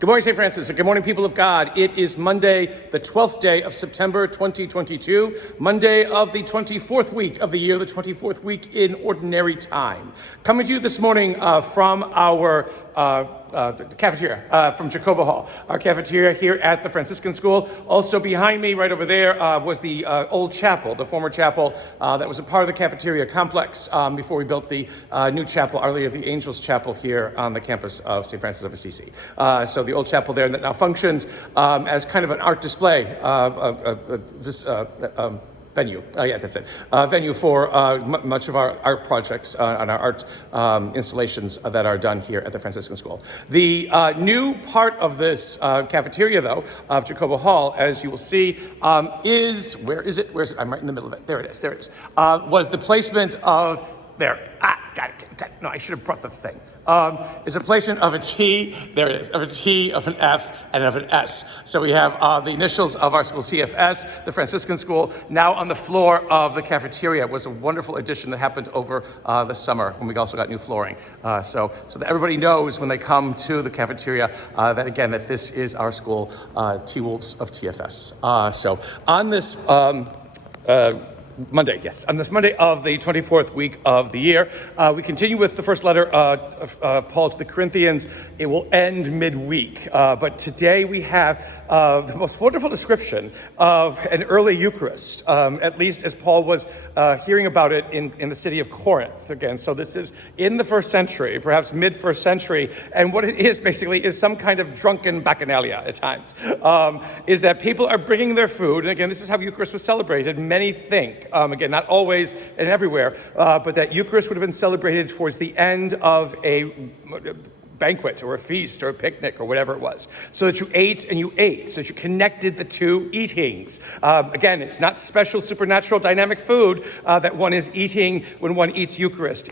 Good morning, St. Francis, and good morning, people of God. It is Monday, the 12th day of September, 2022, Monday of the 24th week of the year, the 24th week in Ordinary Time. Coming to you this morning from our cafeteria, from Jacobo Hall, our cafeteria here at the Franciscan School. Also behind me, right over there, was the old chapel, the former chapel that was a part of the cafeteria complex before we built the new chapel, Our Lady of the Angels Chapel, here on the campus of St. Francis of Assisi. So the old chapel there that now functions as kind of an art display venue. That's it. Venue for much of our art projects and our art installations that are done here at the Franciscan School. The new part of this cafeteria, though, of Jacobo Hall, as you will see, is, where is it? I'm right in the middle of it. There it is. Was the placement of, got it. No, I should have brought the thing. Is a placement of a T, there it is, of a T, of an F, and of an S. So we have the initials of our school, TFS, the Franciscan School, now on the floor of the cafeteria. It was a wonderful addition that happened over the summer when we also got new flooring. So that everybody knows when they come to the cafeteria that this is our school, T-Wolves of TFS. So on this Monday, yes. On this Monday of the 24th week of the year, we continue with the first letter of Paul to the Corinthians. It will end midweek, but today we have the most wonderful description of an early Eucharist, at least as Paul was hearing about it in the city of Corinth again. So this is in the first century, perhaps mid-first century, and what it is basically is some kind of drunken bacchanalia at times, is that people are bringing their food, and again, this is how Eucharist was celebrated. Many think, again, not always and everywhere, but that Eucharist would have been celebrated towards the end of a banquet or a feast or a picnic or whatever it was, so that you ate and you ate, so that you connected the two eatings. Again, it's not special supernatural dynamic food that one is eating when one eats Eucharist.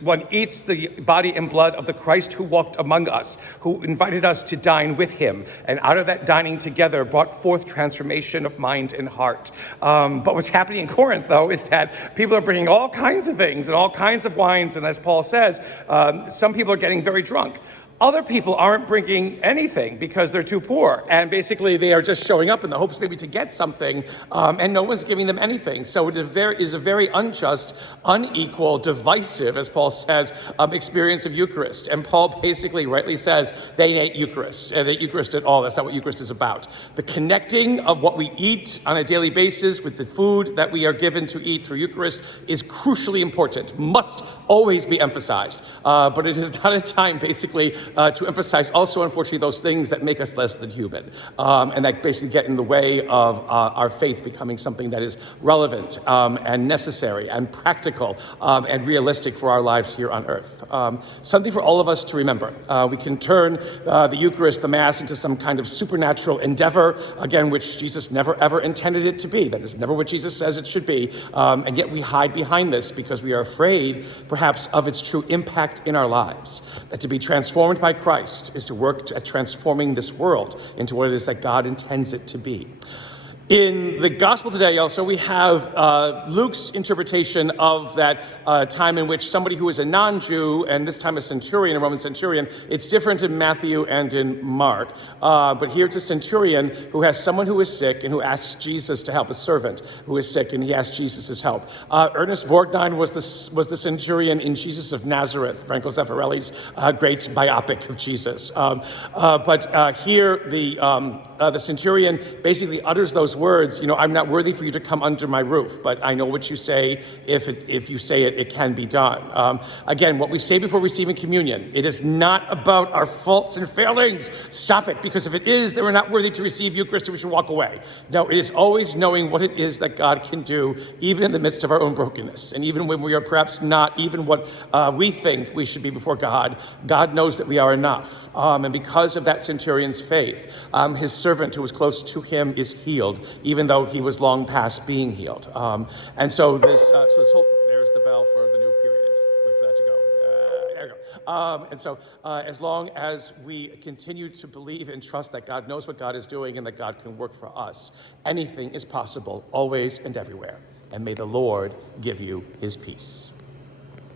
One eats the body and blood of the Christ who walked among us, who invited us to dine with him, and out of that dining together brought forth transformation of mind and heart. But what's happening in Corinth, though, is that people are bringing all kinds of things and all kinds of wines, and as Paul says, some people are getting very drunk. Other people aren't bringing anything because they're too poor, and basically they are just showing up in the hopes maybe to get something, and no one's giving them anything. So it is a very unjust, unequal, divisive, as Paul says, experience of Eucharist. And Paul basically rightly says they ain't Eucharist, and they ain't Eucharist at all. That's not what Eucharist is about. The connecting of what we eat on a daily basis with the food that we are given to eat through Eucharist is crucially important, must always be emphasized. But it is not a time basically to emphasize also, unfortunately, those things that make us less than human, and that basically get in the way of our faith becoming something that is relevant and necessary and practical and realistic for our lives here on earth. Something for all of us to remember. We can turn the Eucharist, the Mass, into some kind of supernatural endeavor, again, which Jesus never ever intended it to be. That is never what Jesus says it should be, and yet we hide behind this because we are afraid, perhaps, of its true impact in our lives. That to be transformed by Christ is to work at transforming this world into what it is that God intends it to be. In the gospel today also, we have Luke's interpretation of that time in which somebody who is a non-Jew, and this time a centurion, a Roman centurion, it's different in Matthew and in Mark, but here it's a centurion who has someone who is sick and who asks Jesus to help, a servant who is sick, and he asks Jesus' help. Ernest Borgnine was the centurion in Jesus of Nazareth, Franco Zeffirelli's great biopic of Jesus. But here the centurion basically utters those words, I'm not worthy for you to come under my roof, but I know what you say. If you say it, it can be done. Again, what we say before receiving communion, it is not about our faults and failings. Stop it, because if it is, then we're not worthy to receive Eucharist and we should walk away. No, it is always knowing what it is that God can do, even in the midst of our own brokenness. And even when we are perhaps not even what we think we should be before God, God knows that we are enough. And because of that centurion's faith, his servant who was close to him is healed, even though he was long past being healed. And so this whole, there's the bell for the new period. Wait for that to go. There we go. And so as long as we continue to believe and trust that God knows what God is doing and that God can work for us, anything is possible, always and everywhere. And may the Lord give you his peace.